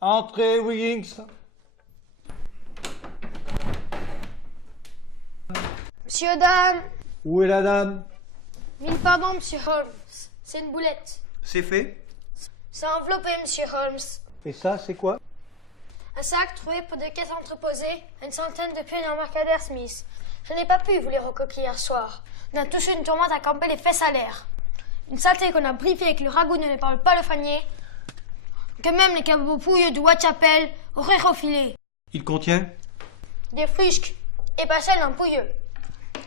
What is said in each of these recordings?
Entrez, Wiggins. Monsieur, dame. Où est la dame? Mille pardons, monsieur Holmes. C'est une boulette. C'est fait. C'est enveloppé, monsieur Holmes. Et ça, c'est quoi? Un sac trouvé pour des caisses entreposées, une centaine de pieds d'embarcadère Smith. Je n'ai pas pu vous les recoquer hier soir. On a tous eu une tourmente à camper les fesses à l'air. Une saleté qu'on a briefée avec le ragoût ne parle pas le fanier. Que même les cabots pouilleux de Whitechapel auraient refilé. Il contient? Des frusques et pas celles d'un pouilleux.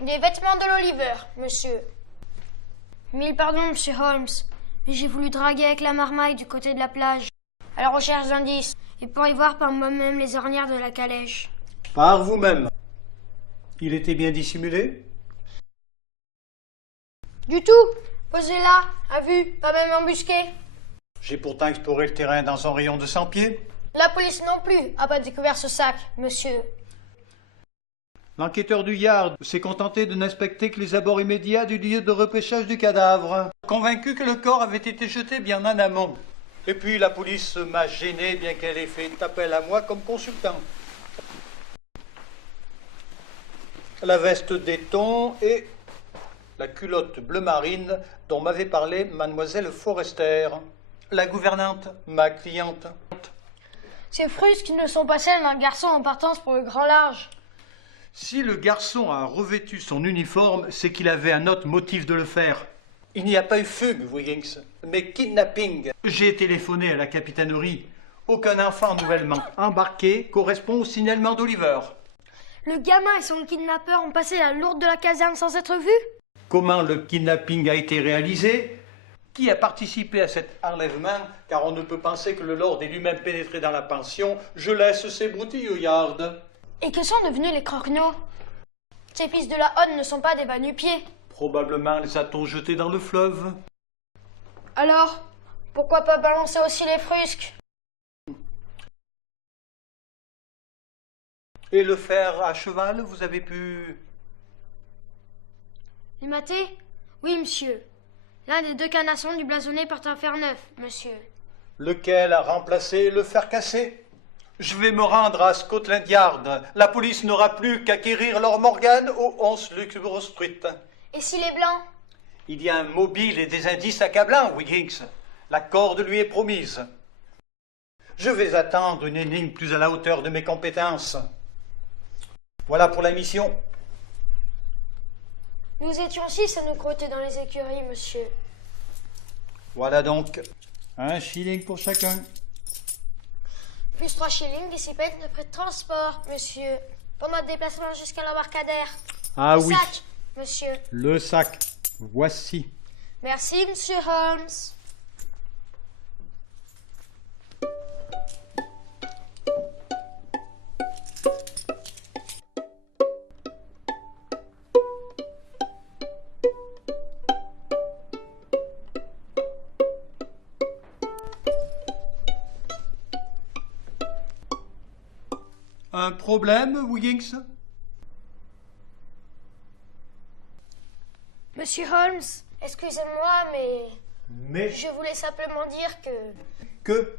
Des vêtements de l'Oliver, monsieur. Mille pardons, monsieur Holmes, mais j'ai voulu draguer avec la marmaille du côté de la plage, à la recherche d'indices, et pour y voir par moi-même les ornières de la calèche. Par vous-même. Il était bien dissimulé? Du tout. Posé là, à vue, pas même embusqué. J'ai pourtant exploré le terrain dans un rayon de 100 pieds. La police non plus a pas découvert ce sac, monsieur. L'enquêteur du Yard s'est contenté de n'inspecter que les abords immédiats du lieu de repêchage du cadavre, convaincu que le corps avait été jeté bien en amont. Et puis la police m'a gêné, bien qu'elle ait fait appel à moi comme consultant. La veste d'éton et la culotte bleu marine dont m'avait parlé mademoiselle Forrester, la gouvernante, ma cliente. Ces frusques ne sont pas celles d'un garçon en partance pour le grand large. Si le garçon a revêtu son uniforme, c'est qu'il avait un autre motif de le faire. Il n'y a pas eu fugue, Wiggins, mais kidnapping. J'ai téléphoné à la capitainerie. Aucun enfant nouvellement embarqué correspond au signalement d'Oliver. Le gamin et son kidnappeur ont passé la lourde de la caserne sans être vus? Comment le kidnapping a été réalisé? Qui a participé à cet enlèvement? Car on ne peut penser que le lord ait lui-même pénétré dans la pension. Je laisse ces broutilles au Yard. Et que sont devenus les croquenots? Ces fils de la honne ne sont pas des va-nu-pieds. Probablement les a-t-on jetés dans le fleuve. Alors, pourquoi pas balancer aussi les frusques? Et le fer à cheval, vous avez pu... Les matés? Oui, monsieur. L'un des deux canassons du blasonné porte un fer neuf, monsieur. Lequel a remplacé le fer cassé? Je vais me rendre à Scotland Yard. La police n'aura plus qu'à quérir Lord Morgan au 11 Luxembourg Street. Et s'il est blanc? Il y a un mobile et des indices accablants, Wiggins. La corde lui est promise. Je vais attendre une énigme plus à la hauteur de mes compétences. Voilà pour la mission. Nous étions 6 à nous crotter dans les écuries, monsieur. Voilà donc. 1 shilling pour chacun. Plus 3 shillings dissipés de frais de transport, monsieur. Pour notre déplacement jusqu'à l'embarcadère. Ah Le oui, sac, monsieur. le sac. Voici. Merci, monsieur Holmes. Un problème, Wiggins? Monsieur Holmes, excusez-moi, Mais je voulais simplement dire que... que...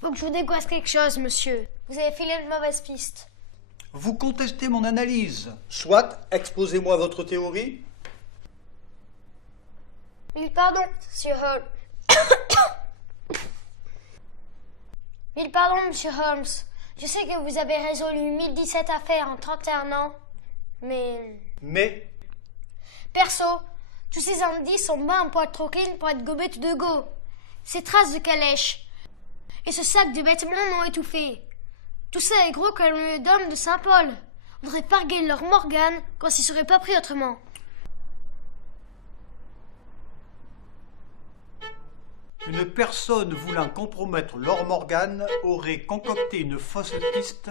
Faut que je vous dégoisse quelque chose, monsieur. Vous avez filé une mauvaise piste. Vous contestez mon analyse. Soit, exposez-moi votre théorie. Mille pardons, monsieur Holmes. Mille pardons, monsieur Holmes. Je sais que vous avez résolu 1017 affaires en 31 ans, mais... Mais Perso, tous ces indices sont bas un poil trop clean pour être gobés tout de go. Ces traces de calèche et ce sac de vêtements m'ont étouffé. Tout ça est gros comme le dôme de Saint-Paul. On devrait parguer leur Morgan quand s'y serait pas pris autrement. une personne voulant compromettre Lord Morgan aurait concocté une fausse piste.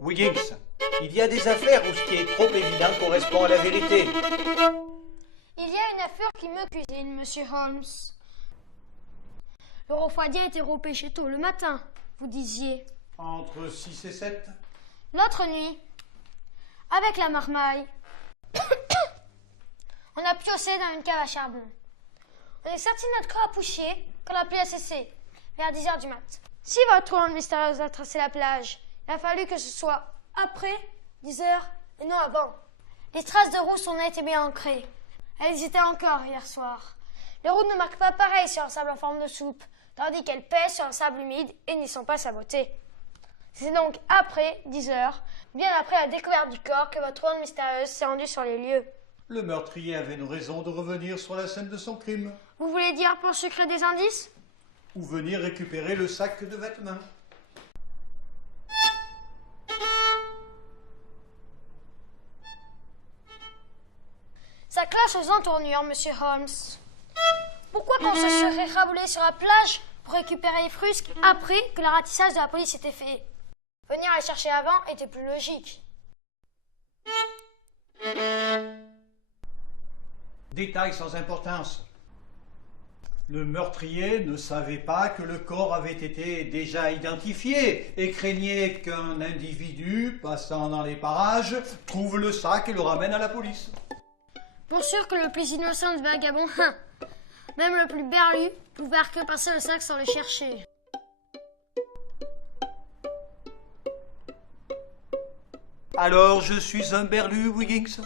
Wiggins, Il y a des affaires où ce qui est trop évident correspond à la vérité. Il y a une affaire qui me cuisine, monsieur Holmes. Le refroidi a été repêché tôt le matin, vous disiez. Entre 6 et 7. L'autre nuit, avec la marmaille, on a pioché dans une cave à charbon. On est sorti de notre corps à coucher quand la pluie a cessé, vers 10 h du mat. Si votre onde mystérieuse a tracé la plage, il a fallu que ce soit après 10 h et non avant. Les traces de roue sont nettes et bien ancrées. Elles y étaient encore hier soir. Les roues ne marquent pas pareil sur un sable en forme de soupe, tandis qu'elles pèsent sur un sable humide et n'y sont pas sabotées. C'est donc après 10 h, bien après la découverte du corps, que votre onde mystérieuse s'est rendue sur les lieux. Le meurtrier avait une raison de revenir sur la scène de son crime. Vous voulez dire pour sucrer des indices? Ou venir récupérer le sac de vêtements. Ça cloche aux entournures, monsieur Holmes. Pourquoi qu'on se serait raboulé sur la plage pour récupérer les frusques après que le ratissage de la police était fait? Venir les chercher avant était plus logique. Détail sans importance. Le meurtrier ne savait pas que le corps avait été déjà identifié et craignait qu'un individu passant dans les parages trouve le sac et le ramène à la police. Pour sûr que le plus innocent des vagabonds, même le plus berlu, pouvait que passer le sac sans le chercher. Alors je suis un berlu, Wiggins?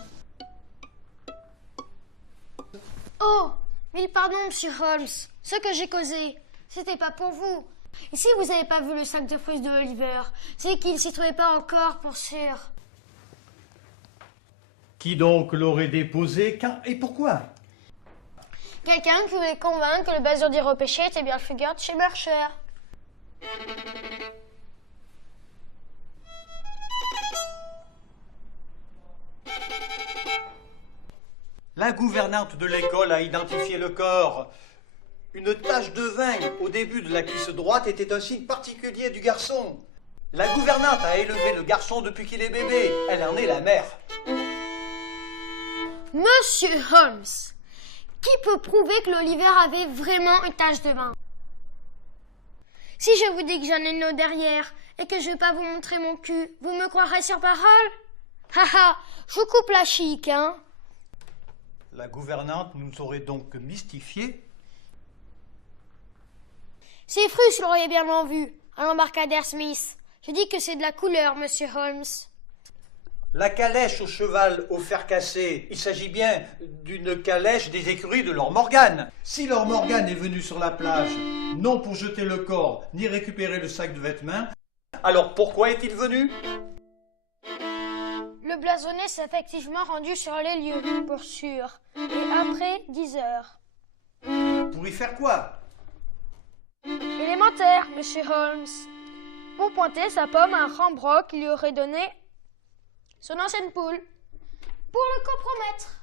Oh, mille pardons, monsieur Holmes. Ce que j'ai causé, c'était pas pour vous. Et si vous n'avez pas vu le sac de fruits de Oliver, c'est qu'il s'y trouvait pas encore, pour sûr. Qui donc l'aurait déposé, quand et pourquoi? Quelqu'un qui voulait convaincre que le basurdi repêché était bien le figure de chez Mercer. La gouvernante de l'école a identifié le corps. Une tache de vin au début de la cuisse droite était un signe particulier du garçon. La gouvernante a élevé le garçon depuis qu'il est bébé. Elle en est la mère. Monsieur Holmes, qui peut prouver que l'Oliver avait vraiment une tache de vin? Si je vous dis que j'en ai une autre derrière et que je vais pas vous montrer mon cul, vous me croirez sur parole? Haha, je vous coupe la chic, hein? La gouvernante nous aurait donc mystifiés. Ces frusques l'auraient bien en vue, à l'embarcadère Smith. Je dis que c'est de la couleur, monsieur Holmes. La calèche au cheval au fer cassé, il s'agit bien d'une calèche des écuries de Lord Morgan. Si Lord Morgan est venu sur la plage, non pour jeter le corps, ni récupérer le sac de vêtements, alors pourquoi est-il venu? Le blasonnet s'est effectivement rendu sur les lieux, pour sûr, et après 10 h. Pour y faire quoi? Élémentaire, monsieur Holmes. Pour pointer sa pomme à un Rambrock qui lui aurait donné son ancienne poule. Pour le compromettre.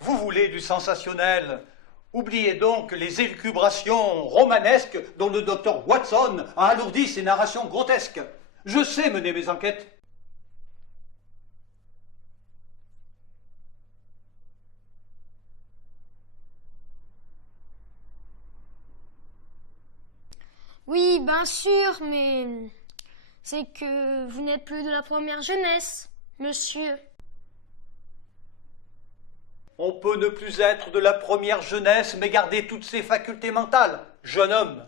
Vous voulez du sensationnel? Oubliez donc les élucubrations romanesques dont le docteur Watson a alourdi ses narrations grotesques. Je sais mener mes enquêtes. Oui, bien sûr, mais c'est que vous n'êtes plus de la première jeunesse, monsieur. On peut ne plus être de la première jeunesse, mais garder toutes ses facultés mentales, jeune homme.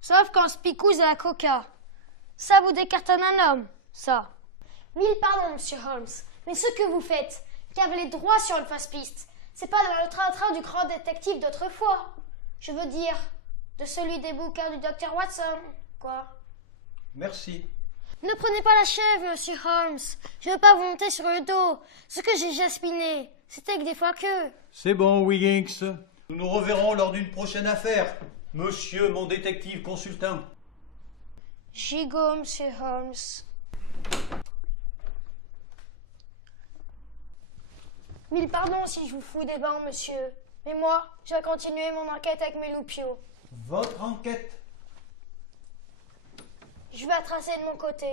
Sauf quand se picouse à la coca. Ça vous décartonne un homme, ça. Mille pardons, monsieur Holmes, mais ce que vous faites, cavler droit sur le face-piste, c'est pas dans le train-train du grand détective d'autrefois. Je veux dire, de celui des bouquins du docteur Watson, quoi. Merci. Ne prenez pas la chèvre, monsieur Holmes. Je ne veux pas vous monter sur le dos. Ce que j'ai jaspiné, c'était que des fois que... C'est bon, Wiggins. Nous nous reverrons lors d'une prochaine affaire. Monsieur mon détective consultant. Gigot, monsieur Holmes. Mille pardons si je vous fous des bains, monsieur. Mais moi, je vais continuer mon enquête avec mes loupiaux. Votre enquête? Je vais la tracer de mon côté.